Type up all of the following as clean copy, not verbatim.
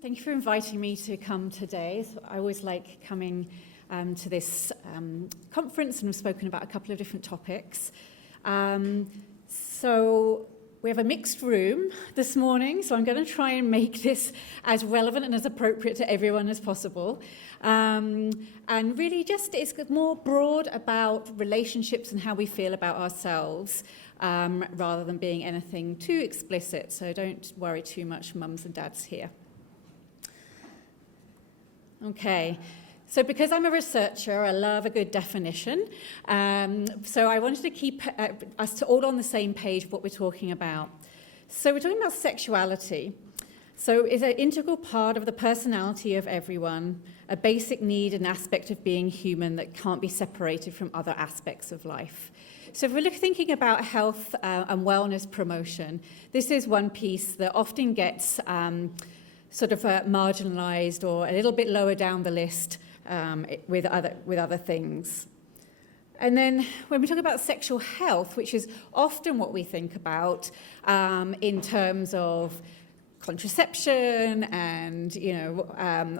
Thank you for inviting me to come today. So I always like coming to this conference, and we've spoken about a couple of different topics. So we have a mixed room this morning, so I'm going to try and make this as relevant and as appropriate to everyone as possible. And really just it's more broad about relationships and how we feel about ourselves, rather than being anything too explicit. So don't worry too much, mums and dads here. Okay, so because I'm a researcher, I love a good definition. So I wanted to keep us all on the same page of what we're talking about. So we're talking about sexuality. So it's an integral part of the personality of everyone, a basic need and aspect of being human that can't be separated from other aspects of life. So if we're thinking about health and wellness promotion, this is one piece that often gets sort of marginalized or a little bit lower down the list with other things. And then when we talk about sexual health, which is often what we think about in terms of contraception and,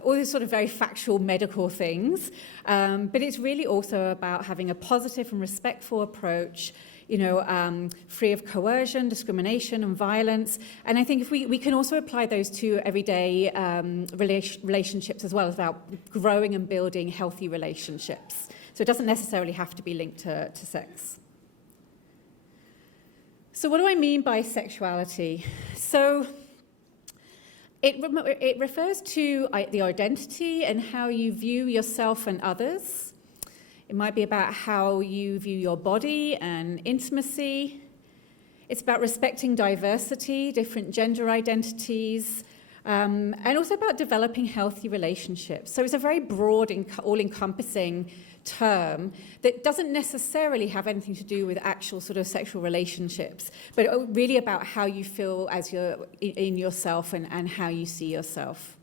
all these sort of very factual medical things, but it's really also about having a positive and respectful approach, free of coercion, discrimination, and violence. And I think if we can also apply those to everyday relationships as well, as about growing and building healthy relationships. So it doesn't necessarily have to be linked to sex. So what do I mean by sexuality? So it refers to the identity and how you view yourself and others. It might be about how you view your body and intimacy. It's about respecting diversity, different gender identities, and also about developing healthy relationships. So it's a very broad, all-encompassing term that doesn't necessarily have anything to do with actual sort of sexual relationships, but really about how you feel as you're in yourself and how you see yourself.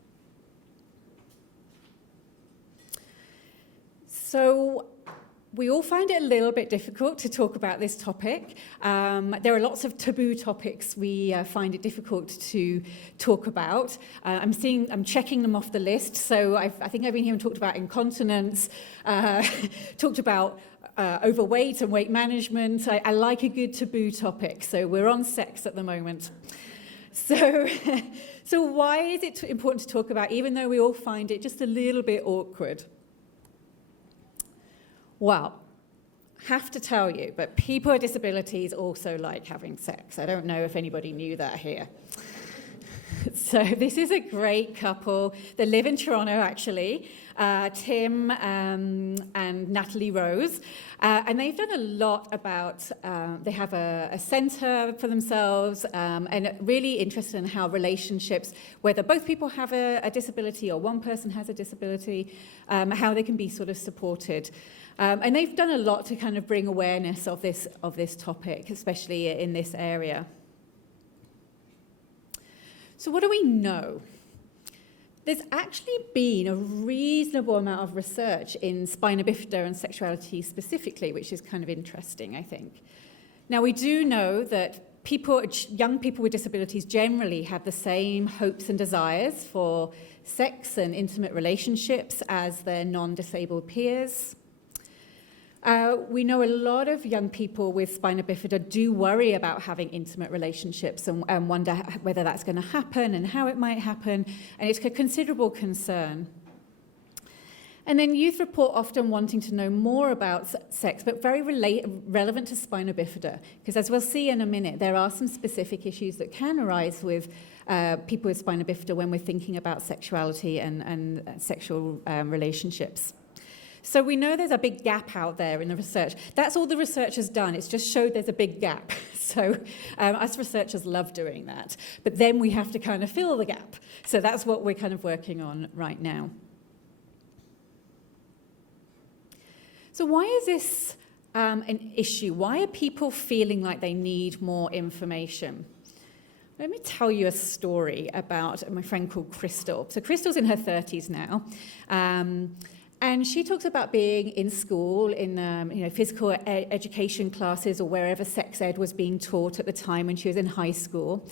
So we all find it a little bit difficult to talk about this topic. There are lots of taboo topics we find it difficult to talk about. I'm checking them off the list. So I think I've been here and talked about incontinence, talked about overweight and weight management. I like a good taboo topic. So we're on sex at the moment. So why is it important to talk about, even though we all find it just a little bit awkward? Well, have to tell you, but people with disabilities also like having sex. I don't know if anybody knew that here. So this is a great couple. They live in Toronto, actually, Tim and Natalie Rose. And they've done a lot about, they have a centre for themselves and really interested in how relationships, whether both people have a disability or one person has a disability, how they can be sort of supported. And they've done a lot to kind of bring awareness of this topic, especially in this area. So what do we know? There's actually been a reasonable amount of research in spina bifida and sexuality specifically, which is kind of interesting, I think. Now, we do know that young people with disabilities generally have the same hopes and desires for sex and intimate relationships as their non-disabled peers. We know a lot of young people with spina bifida do worry about having intimate relationships and wonder whether that's going to happen and how it might happen, and it's a considerable concern. And then youth report often wanting to know more about sex, but very relevant to spina bifida, because as we'll see in a minute, there are some specific issues that can arise with people with spina bifida when we're thinking about sexuality and sexual relationships. So we know there's a big gap out there in the research. That's all the research has done. It's just showed there's a big gap. So us researchers love doing that. But then we have to kind of fill the gap. So that's what we're kind of working on right now. So why is this an issue? Why are people feeling like they need more information? Let me tell you a story about my friend called Crystal. So Crystal's in her 30s now. And she talks about being in school, in physical education classes or wherever sex ed was being taught at the time when she was in high school.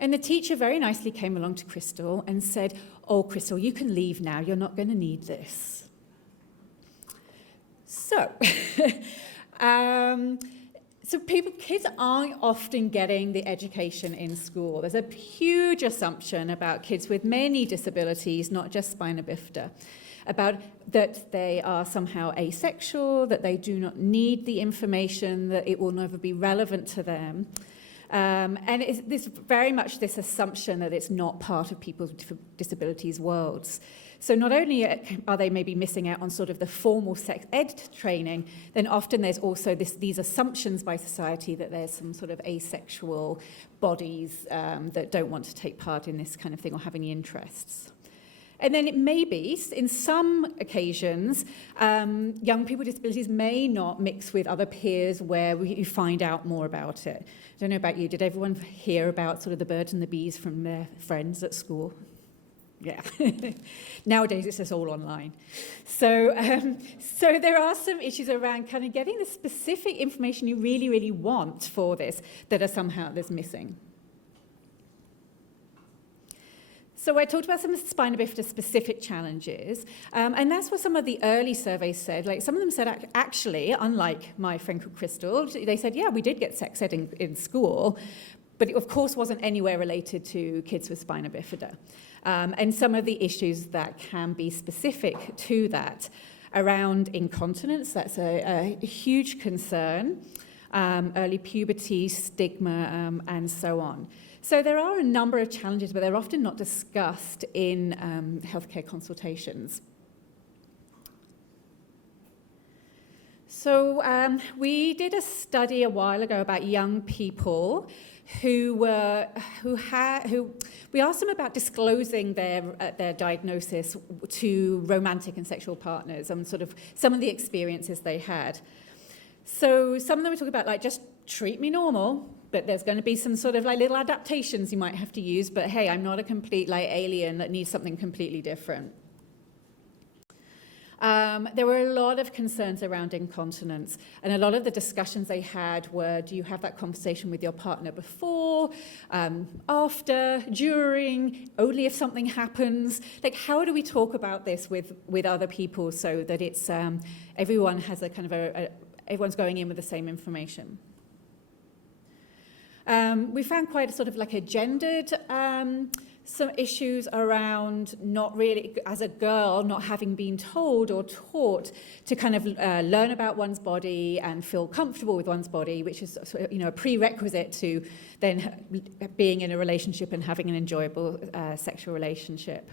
And the teacher very nicely came along to Crystal and said, "Oh, Crystal, you can leave now. You're not going to need this." So, kids aren't often getting the education in school. There's a huge assumption about kids with many disabilities, not just spina bifida, about that they are somehow asexual, that they do not need the information, that it will never be relevant to them. And it's very much this assumption that it's not part of people's disabilities worlds. So not only are they maybe missing out on sort of the formal sex ed training, then often there's also these assumptions by society that there's some sort of asexual bodies that don't want to take part in this kind of thing or have any interests. And then it may be, in some occasions, young people with disabilities may not mix with other peers where you find out more about it. I don't know about you, did everyone hear about sort of the birds and the bees from their friends at school? Yeah. Nowadays it's just all online. So there are some issues around kind of getting the specific information you really, really want for this that are somehow that's missing. So I talked about some spina bifida specific challenges, and that's what some of the early surveys said. Like some of them said, actually, unlike my friend called Crystal, they said, yeah, we did get sex ed in school, but it of course wasn't anywhere related to kids with spina bifida. And some of the issues that can be specific to that around incontinence, that's a huge concern, early puberty, stigma, and so on. So there are a number of challenges, but they're often not discussed in healthcare consultations. So we did a study a while ago about young people who we asked them about disclosing their diagnosis to romantic and sexual partners and sort of some of the experiences they had. So some of them were talking about like, just treat me normal, but there's going to be some sort of like little adaptations you might have to use, but hey, I'm not a complete like alien that needs something completely different. There were a lot of concerns around incontinence, and a lot of the discussions they had were, do you have that conversation with your partner before, after, during, only if something happens? Like, how do we talk about this with other people so that it's everyone has a kind of everyone's going in with the same information? We found quite a sort of like a gendered some issues around not really, as a girl, not having been told or taught to kind of learn about one's body and feel comfortable with one's body, which is, you know, a prerequisite to then being in a relationship and having an enjoyable sexual relationship.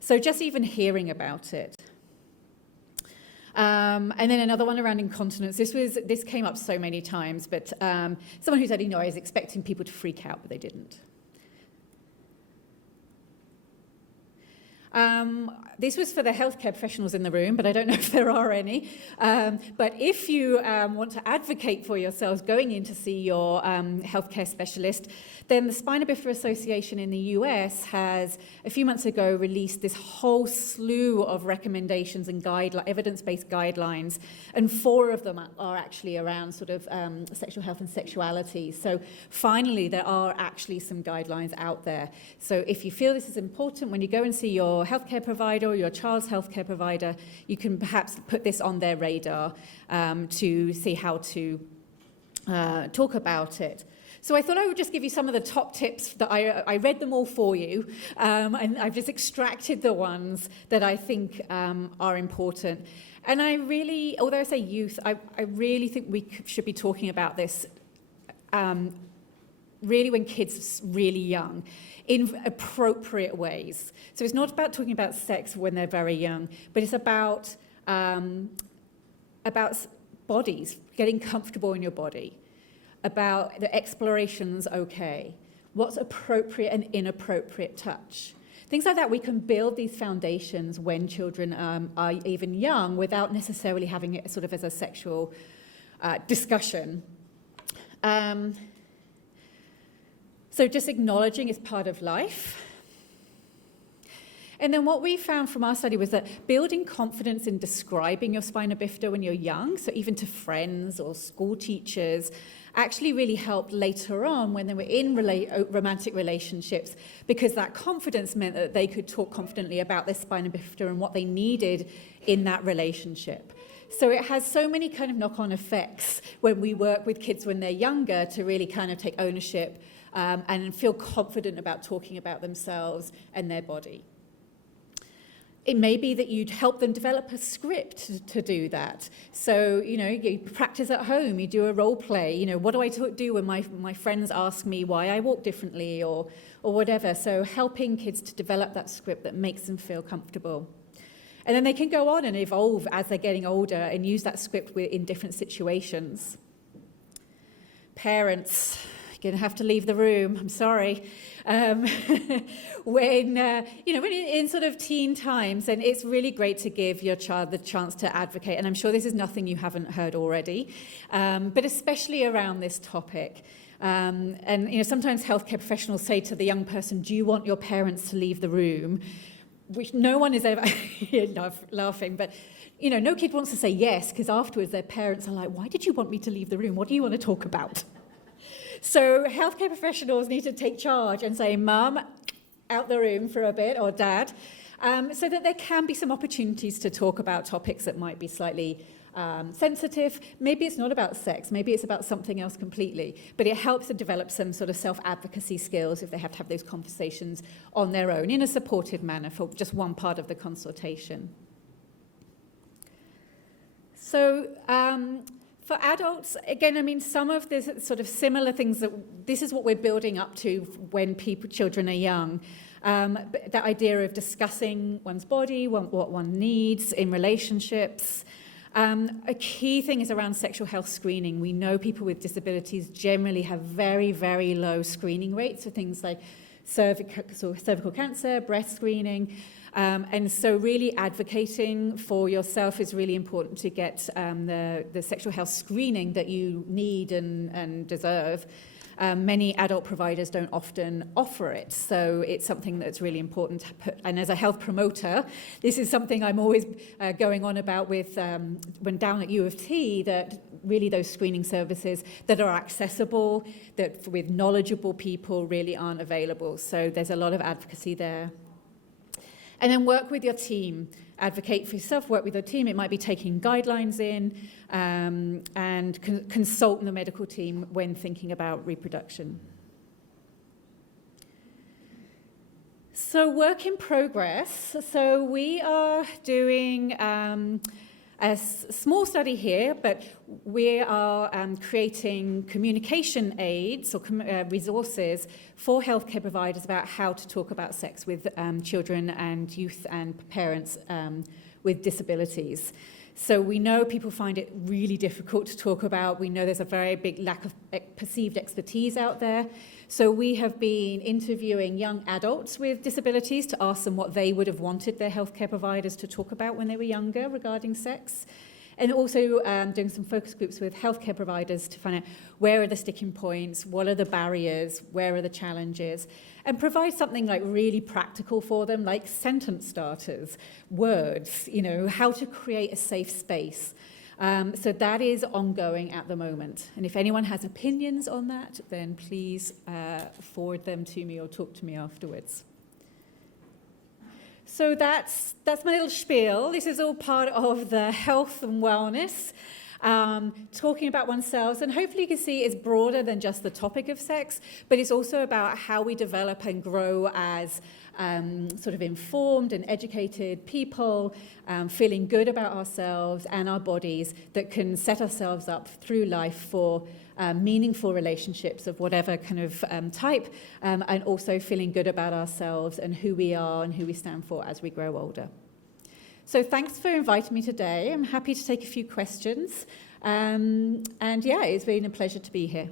So just even hearing about it. And then another one around incontinence. This came up so many times, but someone who said, you know, I was expecting people to freak out, but they didn't. This was for the healthcare professionals in the room, but I don't know if there are any. But if you want to advocate for yourselves going in to see your healthcare specialist, then the Spina Bifida Association in the US has, a few months ago, released this whole slew of recommendations and evidence-based guidelines, and 4 of them are actually around sort of sexual health and sexuality. So finally, there are actually some guidelines out there. So if you feel this is important, when you go and see your healthcare provider or your child's healthcare provider, you can perhaps put this on their radar to see how to talk about it. So I thought I would just give you some of the top tips that I read them all for you, and I've just extracted the ones that I think are important. And I really, although I say youth, I really think we should be talking about this really when kids are really young, in appropriate ways. So it's not about talking about sex when they're very young, but it's about bodies, getting comfortable in your body, about the exploration's okay, what's appropriate and inappropriate touch. Things like that, we can build these foundations when children are even young without necessarily having it sort of as a sexual discussion. So just acknowledging is part of life. And then what we found from our study was that building confidence in describing your spina bifida when you're young, so even to friends or school teachers, actually really helped later on when they were in romantic relationships, because that confidence meant that they could talk confidently about their spina bifida and what they needed in that relationship. So it has so many kind of knock-on effects when we work with kids when they're younger to really kind of take ownership and feel confident about talking about themselves and their body. It may be that you'd help them develop a script to do that. So, you practice at home, you do a role play. What do I do when my friends ask me why I walk differently or whatever. So helping kids to develop that script that makes them feel comfortable. And then they can go on and evolve as they're getting older and use that script in different situations. Parents, you're going to have to leave the room, I'm sorry. When in sort of teen times, and it's really great to give your child the chance to advocate, and I'm sure this is nothing you haven't heard already, but especially around this topic. And sometimes healthcare professionals say to the young person, do you want your parents to leave the room? Which no one is ever laughing, but no kid wants to say yes, because afterwards their parents are like, why did you want me to leave the room? What do you want to talk about? So healthcare professionals need to take charge and say, Mum, out the room for a bit, or Dad, so that there can be some opportunities to talk about topics that might be slightly sensitive. Maybe it's not about sex, maybe it's about something else completely, but it helps to develop some sort of self-advocacy skills if they have to have those conversations on their own in a supported manner for just one part of the consultation. So, for adults, again, some of the sort of similar things this is what we're building up to when children are young. But that idea of discussing one's body, what one needs in relationships. A key thing is around sexual health screening. We know people with disabilities generally have very, very low screening rates for things like cervical cancer, breast screening. And so really advocating for yourself is really important to get the sexual health screening that you need and deserve. Many adult providers don't often offer it, so it's something that's really important to put. And as a health promoter, this is something I'm always going on about with when down at U of T, that really those screening services that are accessible, that with knowledgeable people really aren't available. So there's a lot of advocacy there. And then work with your team. Advocate for yourself, work with your team. It might be taking guidelines in and consult the medical team when thinking about reproduction. So work in progress. So we are doing a small study here, but we are creating communication aids or resources for healthcare providers about how to talk about sex with children and youth and parents with disabilities. So we know people find it really difficult to talk about. We know there's a very big lack of perceived expertise out there. So we have been interviewing young adults with disabilities to ask them what they would have wanted their healthcare providers to talk about when they were younger regarding sex. And also doing some focus groups with healthcare providers to find out where are the sticking points, what are the barriers, where are the challenges, and provide something like really practical for them, like sentence starters, words, how to create a safe space. So that is ongoing at the moment. And if anyone has opinions on that, then please forward them to me or talk to me afterwards. So that's my little spiel. This is all part of the health and wellness, talking about oneself. And hopefully you can see it's broader than just the topic of sex, but it's also about how we develop and grow as sort of informed and educated people, feeling good about ourselves and our bodies that can set ourselves up through life for meaningful relationships of whatever kind of type, and also feeling good about ourselves and who we are and who we stand for as we grow older. So thanks for inviting me today. I'm happy to take a few questions. And yeah, it's been a pleasure to be here.